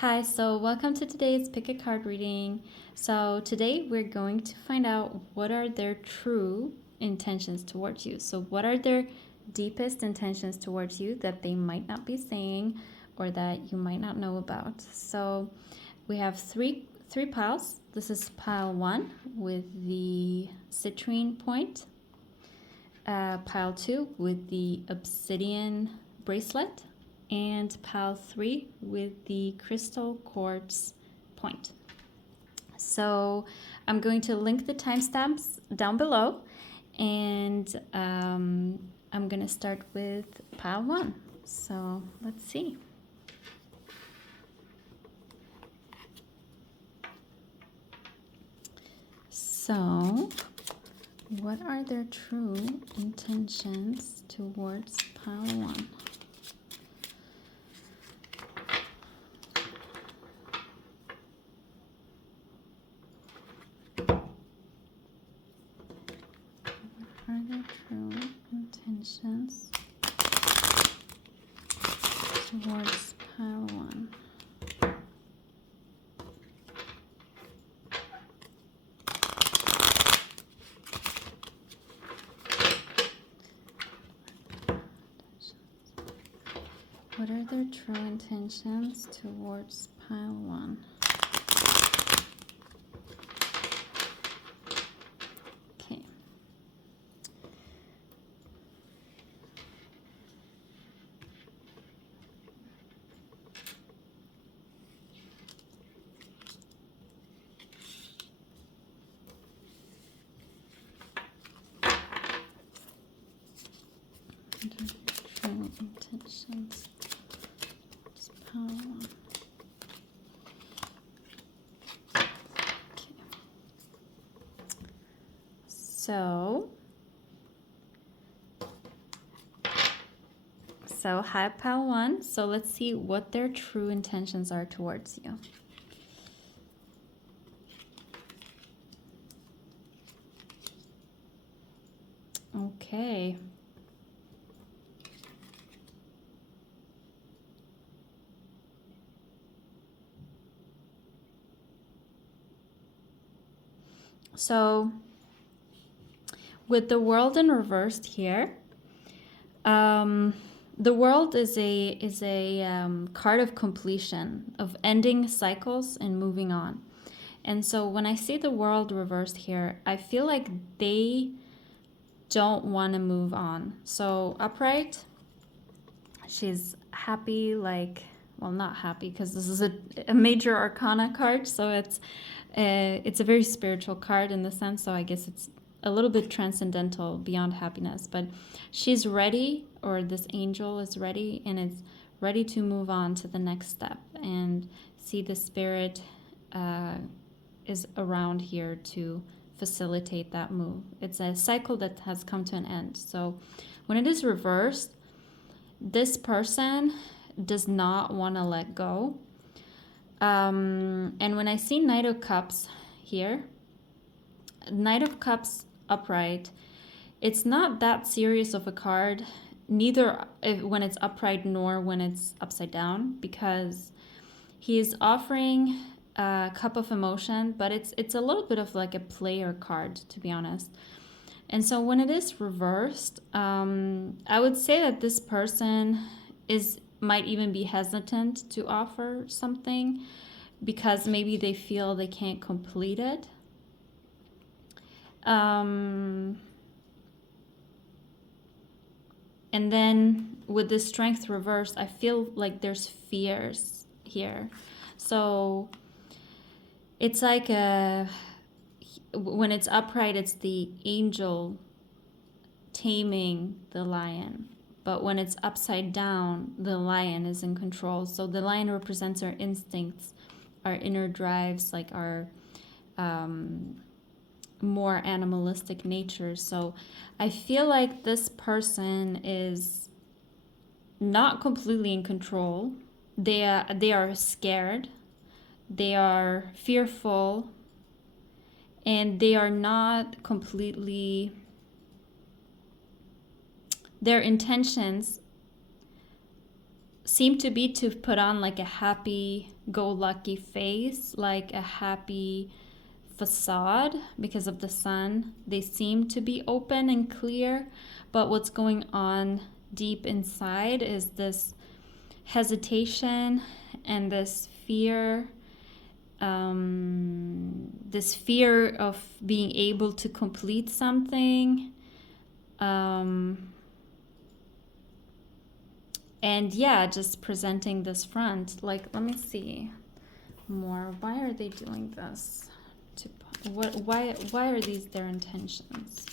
Hi, so welcome to today's Pick a Card reading. So today we're going to find out what are their true intentions towards you. So what are their deepest intentions towards you that they might not be saying or that you might not know about. So we have three piles. This is pile 1 with the citrine point, pile 2 with the obsidian bracelet, and pile 3 with the crystal quartz point. So I'm going to link the timestamps down below, and I'm going to start with pile 1. So let's see. So what are their true intentions towards pile 1? Are their true intentions towards pile 1? What are their true intentions towards pile 1? Okay. What are their true intentions towards pile 1? Okay. So hi pile 1. So let's see what their true intentions are towards you. Okay. So with the world in reversed here, the world is a card of completion, of ending cycles and moving on. And so when I see the world reversed here, I feel like they don't want to move on. So upright, she's happy, like, well, not happy because this is a major arcana card, so it's a very spiritual card in the sense, so I guess it's a little bit transcendental beyond happiness, but she's ready, or this angel is ready, and it's ready to move on to the next step and see the spirit is around here to facilitate that move. It's a cycle that has come to an end. So when it is reversed, this person does not want to let go. And when I see Knight of Cups here, Knight of Cups upright, it's not that serious of a card, neither when it's upright nor when it's upside down, because he is offering a cup of emotion, but it's a little bit of like a player card, to be honest. And so when it is reversed, I would say that this person might even be hesitant to offer something because maybe they feel they can't complete it. And then with the strength reversed, I feel like there's fears here. So it's like when it's upright, it's the angel taming the lion. But when it's upside down, the lion is in control. So the lion represents our instincts, our inner drives, like our more animalistic nature. So I feel like this person is not completely in control. They are scared. They are fearful. And they are not completely... Their intentions seem to be to put on like a happy-go-lucky face, like a happy facade because of the sun. They seem to be open and clear, but what's going on deep inside is this hesitation and this fear of being able to complete something. And yeah, just presenting this front. Like, let me see more. Why are they doing this? Why are these their intentions?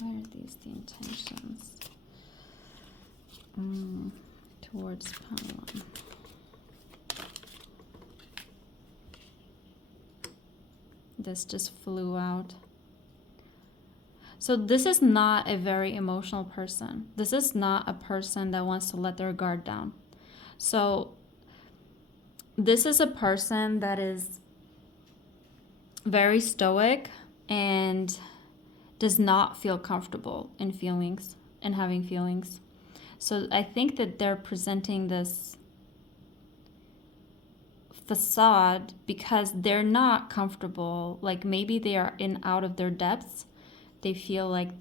Why are these the intentions? Towards Padawan. This just flew out. So this is not a very emotional person. This is not a person that wants to let their guard down. So this is a person that is very stoic and does not feel comfortable in feelings and having feelings. So I think that they're presenting this facade because they're not comfortable. Like maybe they are out of their depths. They feel like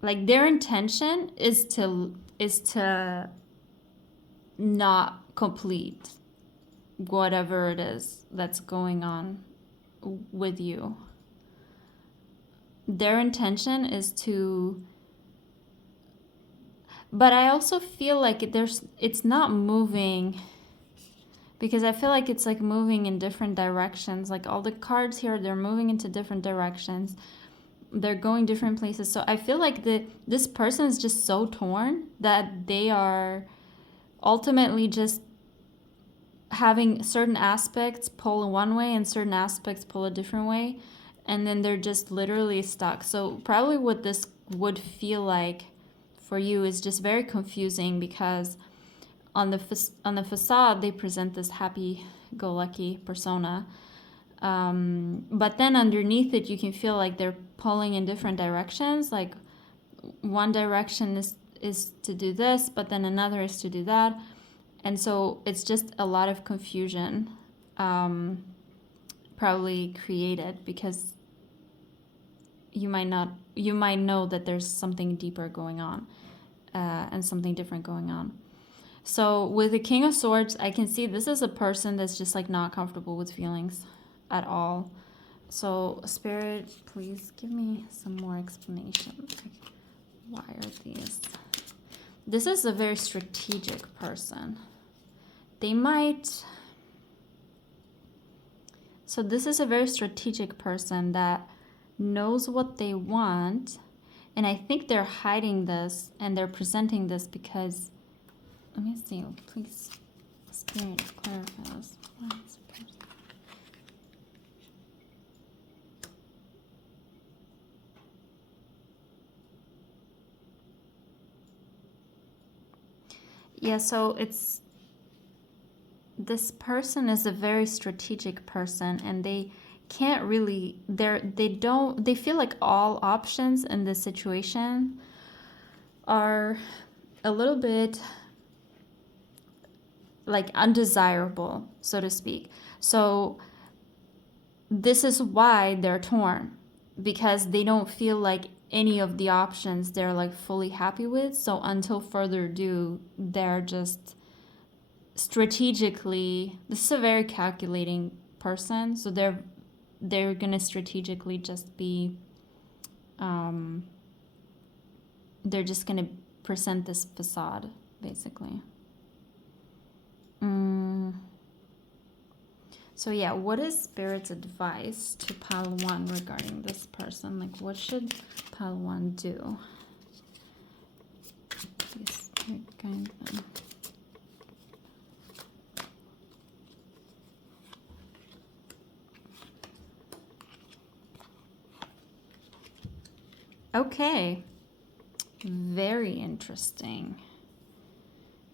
like their intention is to not complete whatever it is that's going on with you. Their intention is to, but I also feel like it's not moving, because I feel like it's like moving in different directions. Like all the cards here, they're moving into different directions. They're going different places. So I feel like this person is just so torn that they are ultimately just having certain aspects pull one way and certain aspects pull a different way. And then they're just literally stuck. So probably what this would feel like for you is just very confusing, because on the facade, they present this happy-go-lucky persona. But then underneath it, you can feel like they're pulling in different directions. Like one direction is to do this, but then another is to do that. And so it's just a lot of confusion, probably created because you might know that there's something deeper going on, and something different going on. So with the King of Swords, I can see this is a person that's just like not comfortable with feelings at all. So Spirit, please give me some more explanation. Like, why are these? This is a very strategic person. They might... So this is a very strategic person that knows what they want. And I think they're hiding this and they're presenting this because... Let me see, please, Spirit, clarify this. Yeah, so it's, this person is a very strategic person, and they can't really, they feel like all options in this situation are a little bit like undesirable, so to speak. So this is why they're torn, because they don't feel like any of the options they're like fully happy with. So until further ado, they're just strategically, this is a very calculating person, so they're gonna strategically just be they're just gonna present this facade basically. So yeah, what is Spirit's advice to Palawan regarding this person? Like, what should Palawan do? Please guide them. Okay. Very interesting.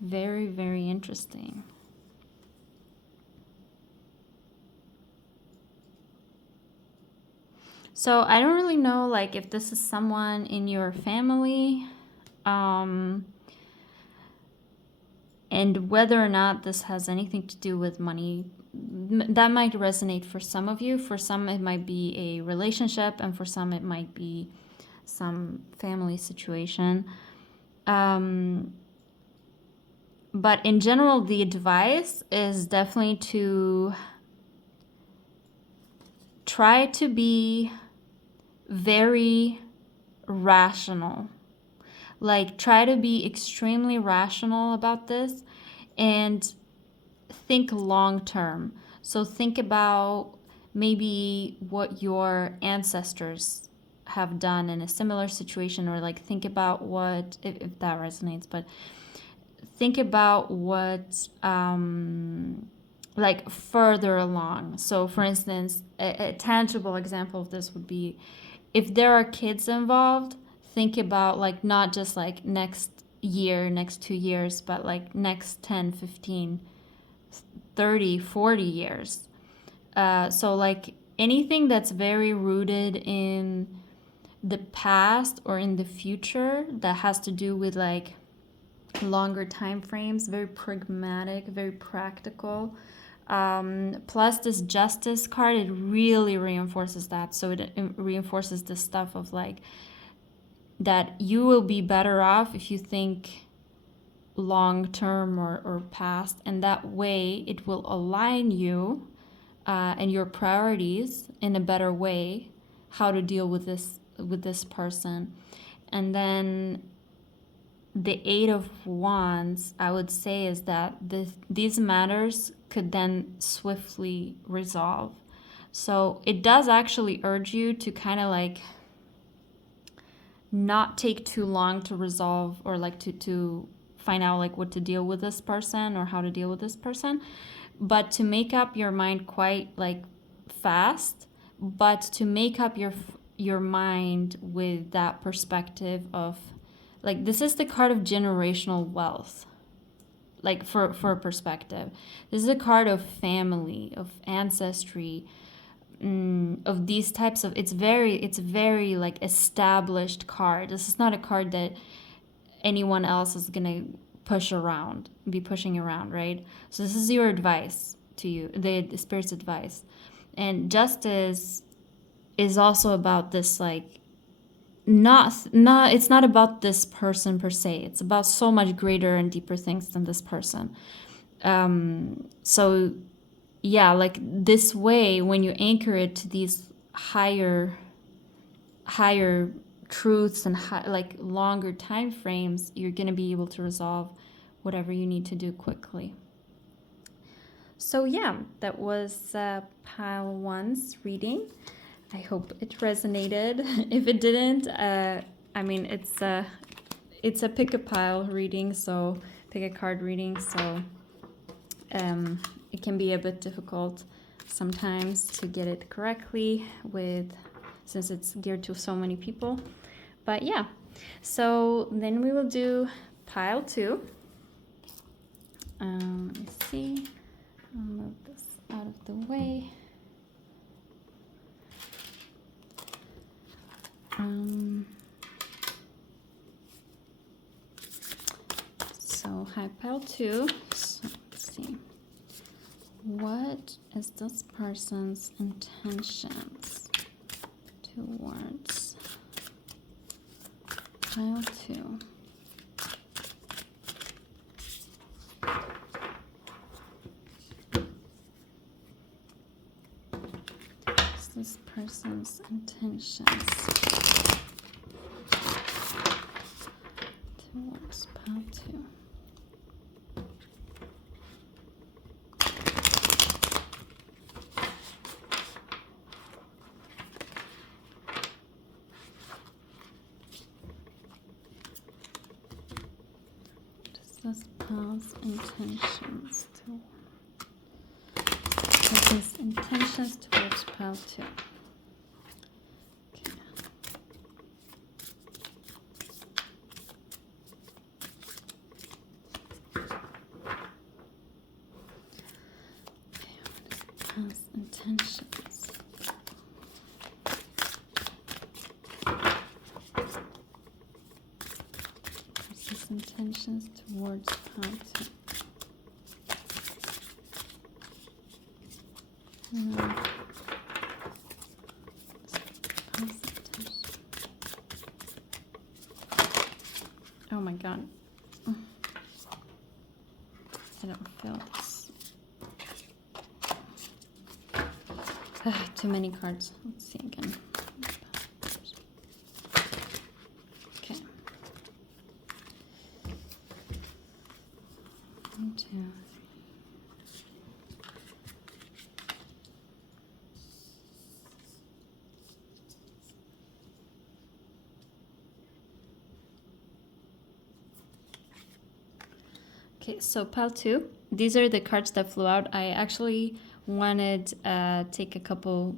Very, very interesting. So I don't really know, like, if this is someone in your family, and whether or not this has anything to do with money. That might resonate for some of you. For some, it might be a relationship, and for some, it might be some family situation. But in general, the advice is definitely to try to be very rational. Like, try to be extremely rational about this and think long term. So, think about maybe what your ancestors have done in a similar situation, or like think about what, if that resonates, but think about what, like further along. So, for instance, a tangible example of this would be if there are kids involved, think about like not just like next year, next 2 years, but like next 10, 15, 30, 40 years. So, like anything that's very rooted in the past or in the future that has to do with like longer time frames, very pragmatic, very practical. Plus this justice card, it really reinforces that. So it reinforces the stuff of like that you will be better off if you think long term or past, and that way it will align you and your priorities in a better way, how to deal with this person. And then the Eight of Wands, I would say, is that these matters could then swiftly resolve. So it does actually urge you to kind of like not take too long to resolve, or like to find out like what to deal with this person or how to deal with this person, but to make up your mind quite like fast, but to make up your mind with that perspective of like, this is the card of generational wealth, like for perspective. This is a card of family, of ancestry, of these types of, it's very like established card. This is not a card that anyone else is gonna be pushing around, right? So this is your advice to you, the spirit's advice. And justice is also about this, like, not it's not about this person per se. It's about so much greater and deeper things than this person. So yeah, like this way, when you anchor it to these higher truths and like longer time frames, you're going to be able to resolve whatever you need to do quickly. So yeah, that was pile one's reading. I hope it resonated. If it didn't, I mean, it's a pick a pile reading, so pick a card reading, so it can be a bit difficult sometimes to get it correctly since it's geared to so many people. But yeah, so then we will do pile two. Let me see. I'll move this out of the way. So hi, pile two. So let's see. What is this person's intentions towards pile two? What's this person's intentions towards pile two? This pile's intentions towards pile two. Okay. What is pile's intentions intentions towards pile 2. Oh my god. I don't feel this. Too many cards. Let's see again. Okay. 1, 2, 3. Okay, so pile 2. These are the cards that flew out. I actually wanted take a couple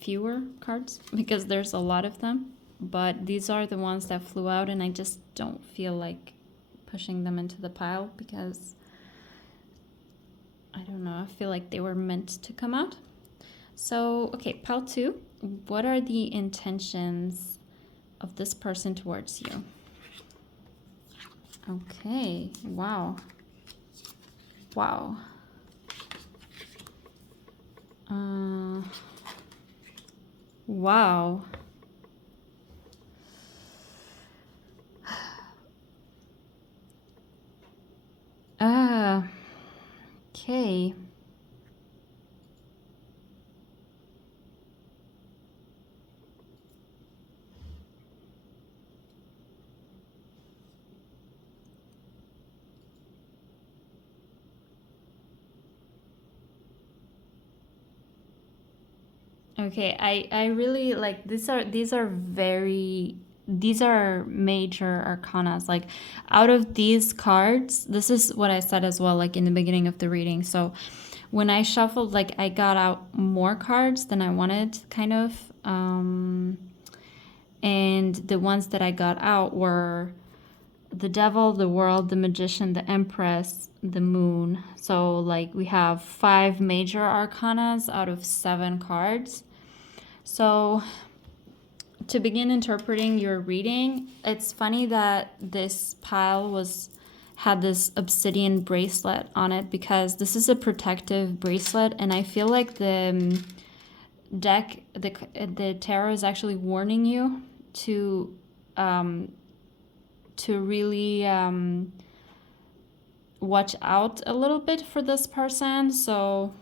fewer cards because there's a lot of them, but these are the ones that flew out, and I just don't feel like pushing them into the pile because I don't know, I feel like they were meant to come out. So, okay, pile 2. What are the intentions of this person towards you? Okay, wow. Wow. Wow. Okay. Okay, I really like these are major arcanas. Like out of these cards, this is what I said as well, like in the beginning of the reading. So when I shuffled, like I got out more cards than I wanted, kind of. And the ones that I got out were the Devil, the World, the Magician, the Empress, the Moon. So like we have 5 major arcanas out of 7 cards. So to begin interpreting your reading, it's funny that this pile had this obsidian bracelet on it because this is a protective bracelet, and I feel like the deck, the tarot is actually warning you to really watch out a little bit for this person. So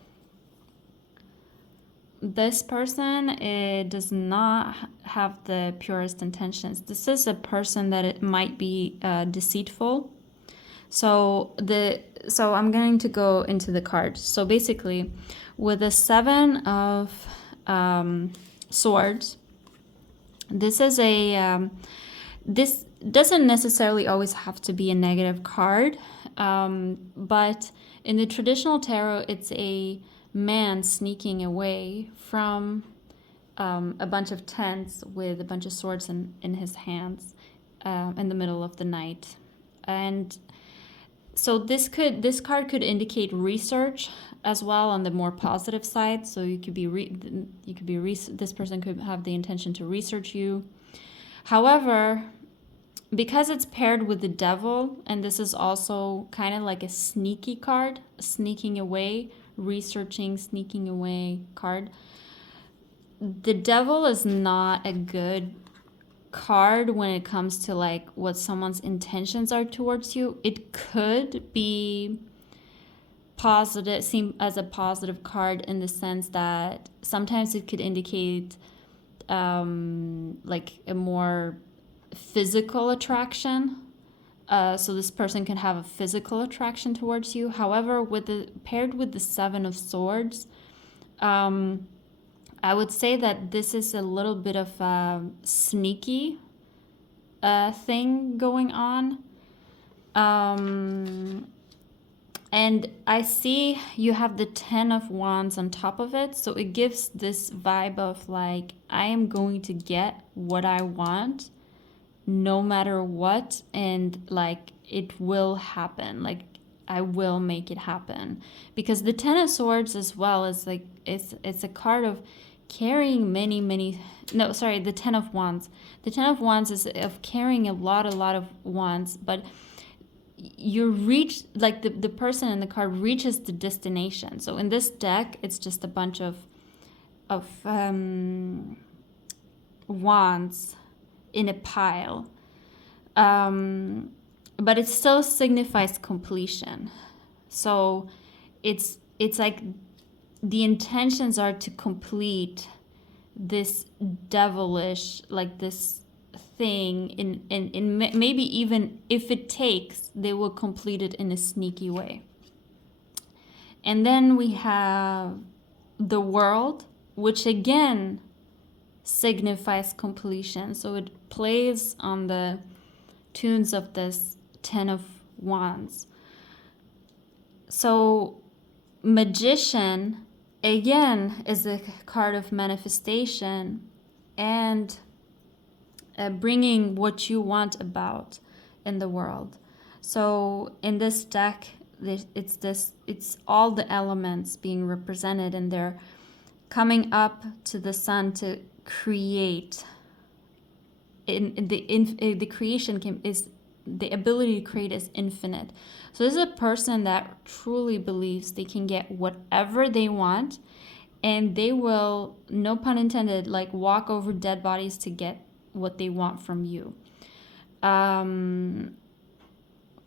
this person does not have the purest intentions. This is a person that it might be deceitful. So I'm going to go into the cards. So basically, with the 7 of swords, this is this doesn't necessarily always have to be a negative card, but in the traditional tarot, it's a man sneaking away from a bunch of tents with a bunch of swords in his hands in the middle of the night. And so this card could indicate research as well on the more positive side. So you could be this person could have the intention to research you. However, because it's paired with the Devil, and this is also kind of like a sneaky card, sneaking away, researching, sneaking away card. The Devil is not a good card when it comes to like what someone's intentions are towards you. It could be positive, seem as a positive card in the sense that sometimes it could indicate like a more physical attraction. So this person can have a physical attraction towards you. However, paired with the 7 of swords, I would say that this is a little bit of a sneaky thing going on. And I see you have the 10 of wands on top of it. So it gives this vibe of like, I am going to get what I want no matter what. And like, it will happen. Like, I will make it happen. Because the 10 of swords as well is like, it's a card of carrying many, no, sorry, the Ten of Wands. The Ten of Wands is of carrying a lot of wands, but you reach, like the person in the card reaches the destination. So in this deck, it's just a bunch of wands in a pile. But it still signifies completion. So it's like the intentions are to complete this devilish, like this thing in maybe even if it takes, they will complete it in a sneaky way. And then we have the World, which again signifies completion. So it plays on the tunes of this Ten of Wands. So Magician again is a card of manifestation and bringing what you want about in the world. So in this deck, it's all the elements being represented, and they're coming up to the sun to create. The creation is the ability to create is infinite. So this is a person that truly believes they can get whatever they want, and they will, no pun intended, like walk over dead bodies to get what they want from you.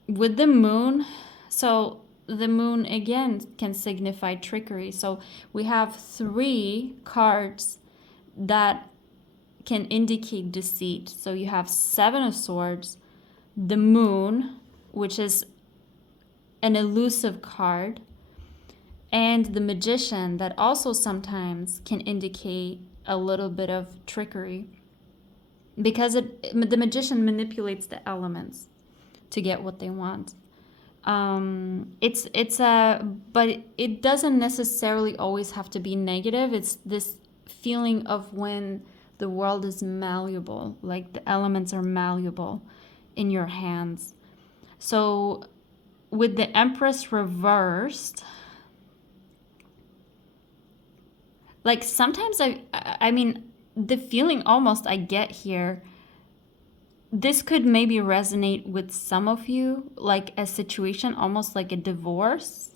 With the moon, so the moon again can signify trickery. So we have 3 cards that can indicate deceit. So you have 7 of Swords, the moon, which is an elusive card, and the Magician, that also sometimes can indicate a little bit of trickery, because the Magician manipulates the elements to get what they want. But it doesn't necessarily always have to be negative. It's this feeling of when the world is malleable, like the elements are malleable in your hands. So with the Empress reversed, like sometimes I mean, the feeling almost I get here, this could maybe resonate with some of you, like a situation almost like a divorce,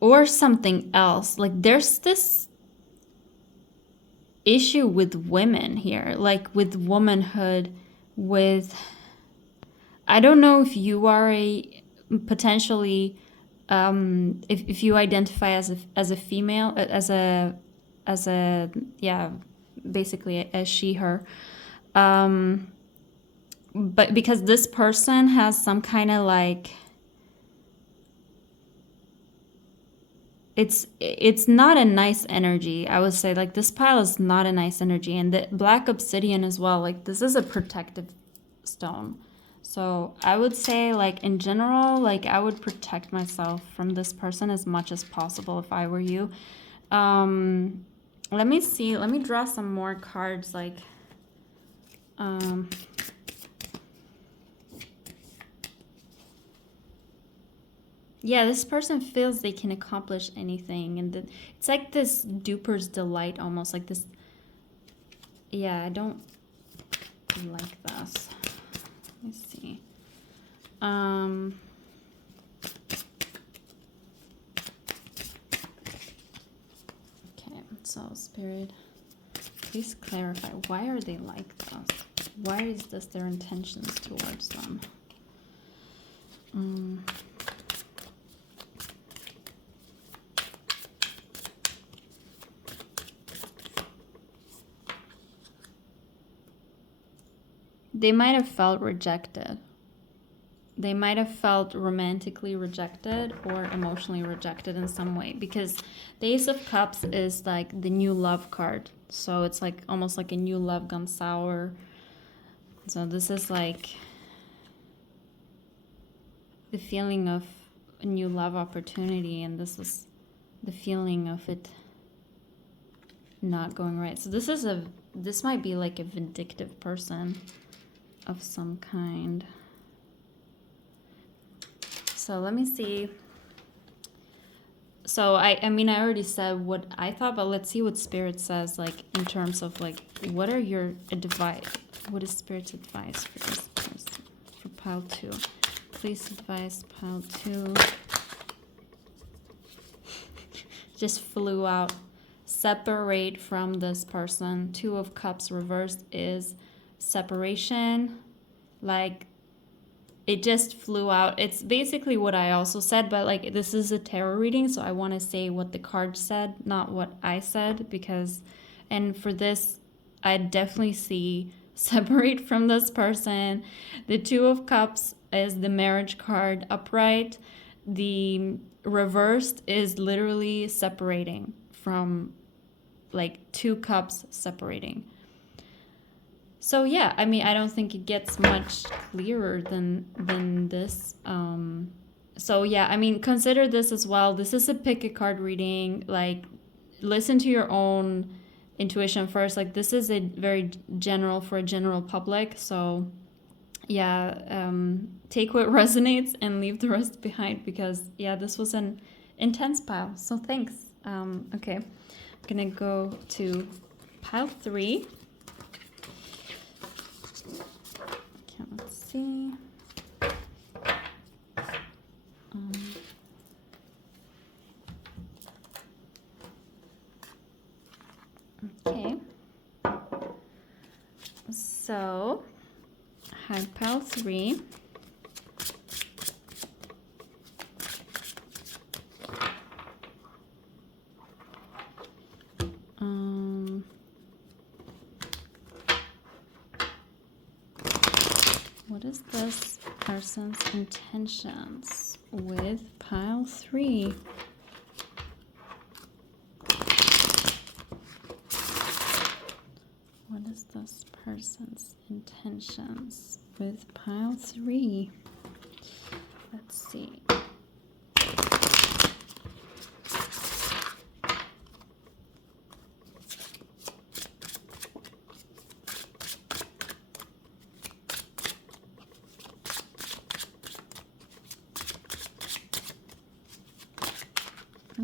or something else. Like there's this issue with women here, like with womanhood, with, I don't know if you are a potentially, if you identify as a female, as a yeah, basically a she, her, but because this person has some kind of like, it's not a nice energy. I would say like this pile is not a nice energy, and the black obsidian as well, like this is a protective stone. So I would say, like in general, like I would protect myself from this person as much as possible if I were you. Let me see, let me draw some more cards, like yeah, this person feels they can accomplish anything, and it's like this duper's delight, almost like this. Yeah, I don't like this. Let's see. Okay, so Spirit, please clarify, why are they like this? Why is this their intentions towards them? They might have felt rejected. They might have felt romantically rejected or emotionally rejected in some way, because the Ace of Cups is like the new love card. So it's like almost like a new love gone sour. So this is like the feeling of a new love opportunity, and this is the feeling of it not going right. So this might be like a vindictive person of some kind. So let me see. So I mean, I already said what I thought, but let's see what Spirit says, like in terms of like, what are your advice? What is Spirit's advice for this person, for pile 2? Please advise pile 2. Just flew out. Separate from this person. 2 of Cups reversed is separation. Like, it just flew out. It's basically what I also said, but like, this is a tarot reading, so I want to say what the card said, not what I said, because, and for this, I definitely see separate from this person. The 2 of Cups is the marriage card upright. The reversed is literally separating from, like, 2 cups separating. So yeah, I mean, I don't think it gets much clearer than this. So yeah, I mean, consider this as well. This is a pick a card reading. Like, listen to your own intuition first. Like, this is a very general for a general public. So yeah, take what resonates and leave the rest behind, because yeah, this was an intense pile. So thanks. Okay, I'm gonna go to pile 3. Okay, let's see. Okay. So, I had pile 3. What is this person's intentions with pile 3? What is this person's intentions with pile 3? Let's see.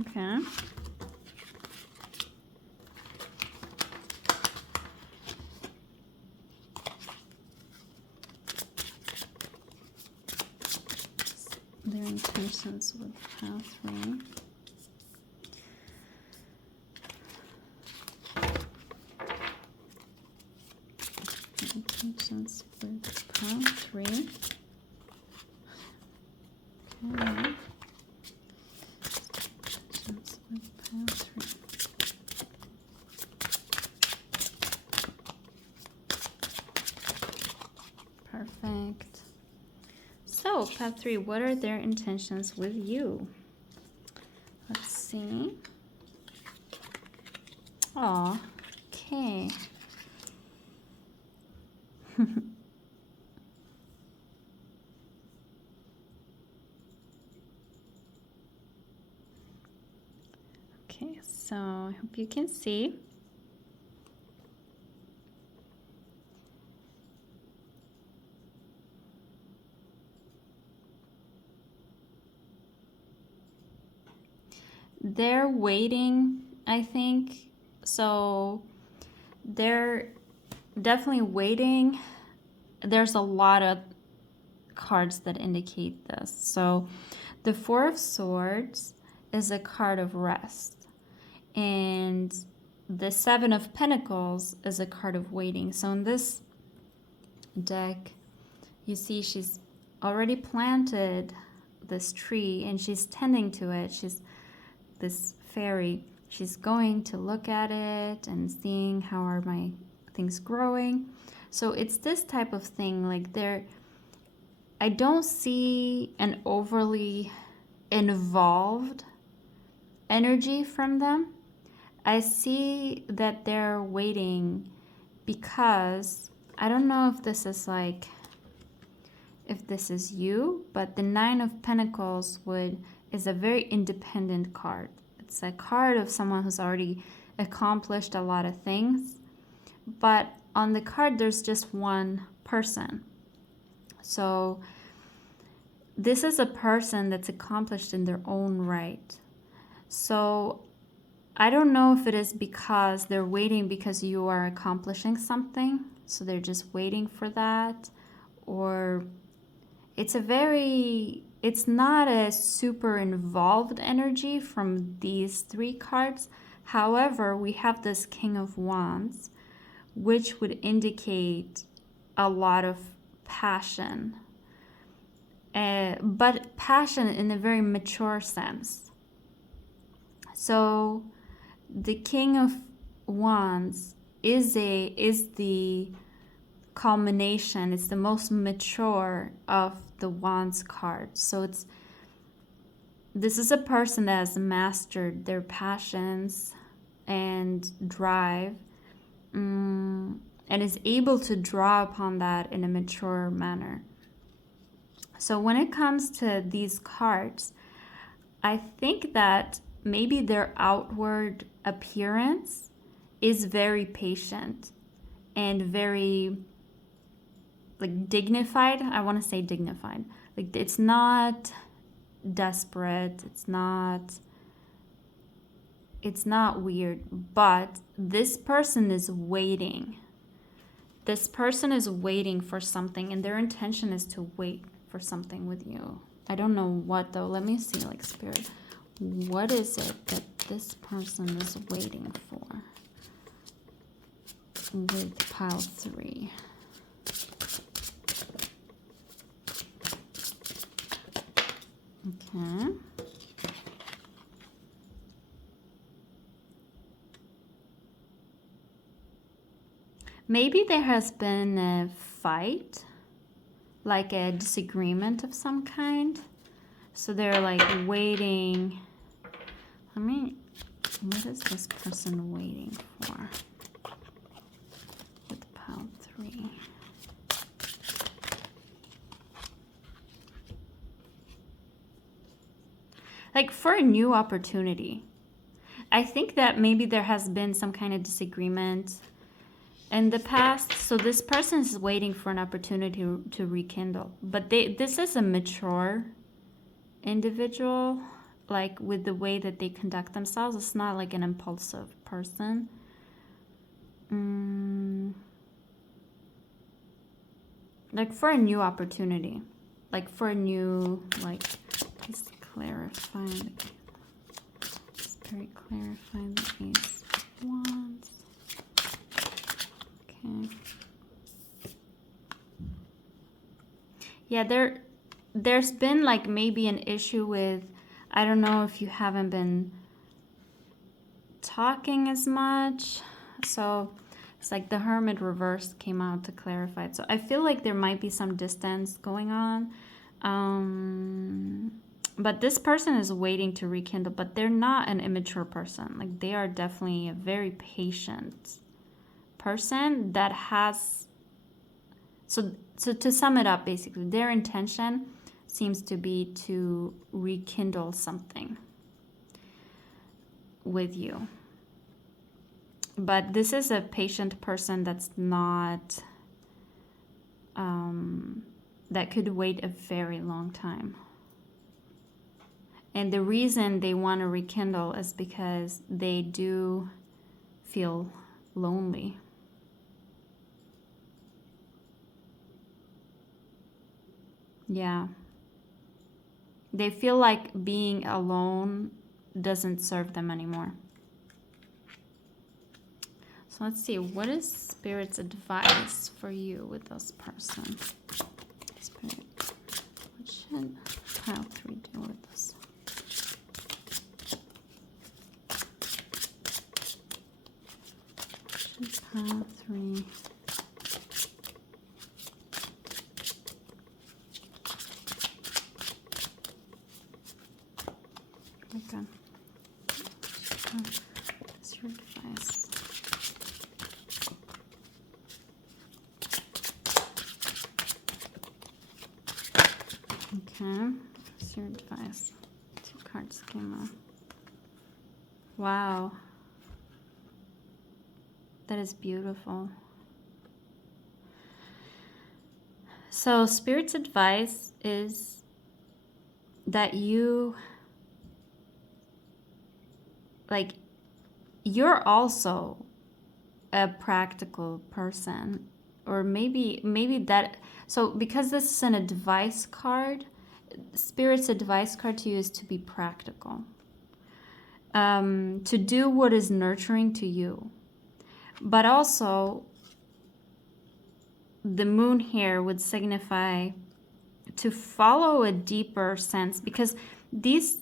Okay. Their intentions with pile 3. Intentions with pile 3. Okay. Intentions with pile 3. Perfect. So, pile 3, what are their intentions with you? Let's see. Aw, okay. Okay, so I hope you can see. They're waiting, I think. So they're definitely waiting. There's a lot of cards that indicate this. So the 4 of Swords is a card of rest. And the 7 of Pentacles is a card of waiting. So in this deck, you see she's already planted this tree and she's tending to it. She's this fairy. She's going to look at it and seeing how are my things growing. So it's this type of thing. Like, I don't see an overly involved energy from them. I see that they're waiting because I don't know if this is like, if this is you, but the 9 of Pentacles is a very independent card. It's a card of someone who's already accomplished a lot of things, but on the card there's just one person. So this is a person that's accomplished in their own right. So I don't know if it is because they're waiting because you are accomplishing something, so they're just waiting for that, or it's not a super involved energy from these three cards. However, we have this King of Wands, which would indicate a lot of passion, but passion in a very mature sense. So the King of Wands is the culmination. It's the most mature of the Wands cards. So this is a person that has mastered their passions and drive, and is able to draw upon that in a mature manner. So when it comes to these cards, I think that maybe their outward appearance is very patient and very like dignified. I want to say dignified. Like it's not desperate. It's not weird, but this person is waiting. This person is waiting for something, and their intention is to wait for something with you. I don't know what though. Let me see, like Spirit. What is it that this person is waiting for with pile 3? Okay. Maybe there has been a fight, like a disagreement of some kind. So they're like waiting. What is this person waiting for with pile 3? Like for a new opportunity. I think that maybe there has been some kind of disagreement in the past. So this person is waiting for an opportunity to rekindle. But this is a mature individual, like with the way that they conduct themselves. It's not like an impulsive person. Like for a new opportunity. Like for a new, like, just clarify. Spirit, clarify the Ace of Wands. Okay. Yeah, there's been like maybe an issue with, I don't know if you haven't been talking as much. So it's like the Hermit reverse came out to clarify it. So I feel like there might be some distance going on. But this person is waiting to rekindle, but they're not an immature person. Like they are definitely a very patient person that has, so to sum it up, basically their intention seems to be to rekindle something with you. But this is a patient person that's not, that could wait a very long time. And the reason they want to rekindle is because they do feel lonely. Yeah. They feel like being alone doesn't serve them anymore. So let's see, what is Spirit's advice for you with this person? Spirit, what should pile 3 do with this? What should pile 3? Okay. What's your advice? Okay. What's your advice? 2 cards came out. Wow. That is beautiful. So Spirit's advice is that you like, you're also a practical person, or maybe that. So because this is an advice card, Spirit's advice card to you is to be practical, to do what is nurturing to you. But also, the moon here would signify to follow a deeper sense, because these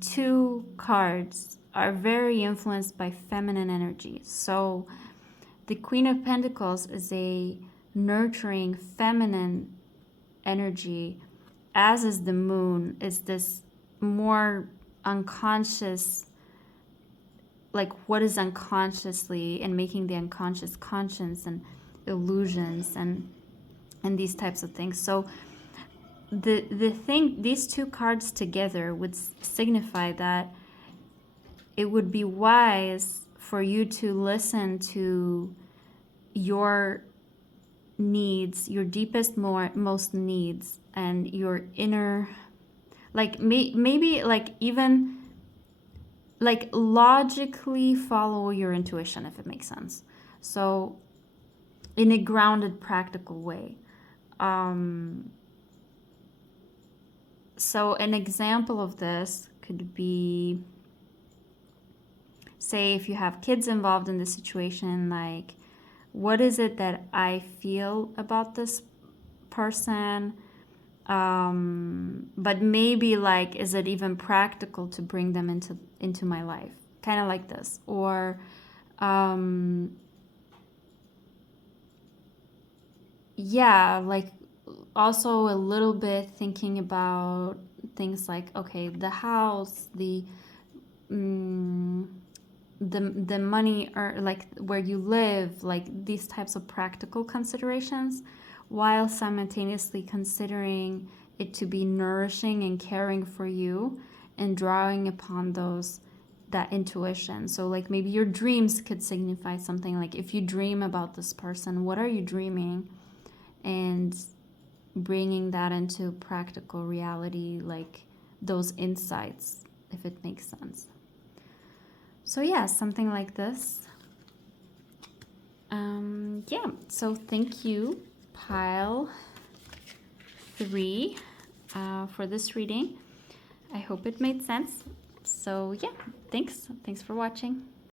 two cards are very influenced by feminine energy. So the Queen of Pentacles is a nurturing feminine energy, as is the moon, is this more unconscious, like what is unconsciously, and making the unconscious conscious, and illusions, and these types of things. So the thing, these two cards together would signify that it would be wise for you to listen to your needs, your deepest, most needs, and your inner, like maybe like even like logically follow your intuition, if it makes sense. So in a grounded, practical way. So an example of this could be, say, if you have kids involved in the situation, like, what is it that I feel about this person? But maybe, like, is it even practical to bring them into my life? Kind of like this. Or yeah, like also a little bit thinking about things like, okay, the house, the money, or like where you live, like these types of practical considerations, while simultaneously considering it to be nourishing and caring for you, and drawing upon that intuition. So like maybe your dreams could signify something, like if you dream about this person, what are you dreaming? And bringing that into practical reality, like those insights, if it makes sense. So yeah, something like this. Yeah, so thank you, pile 3, for this reading. I hope it made sense. So yeah, thanks for watching.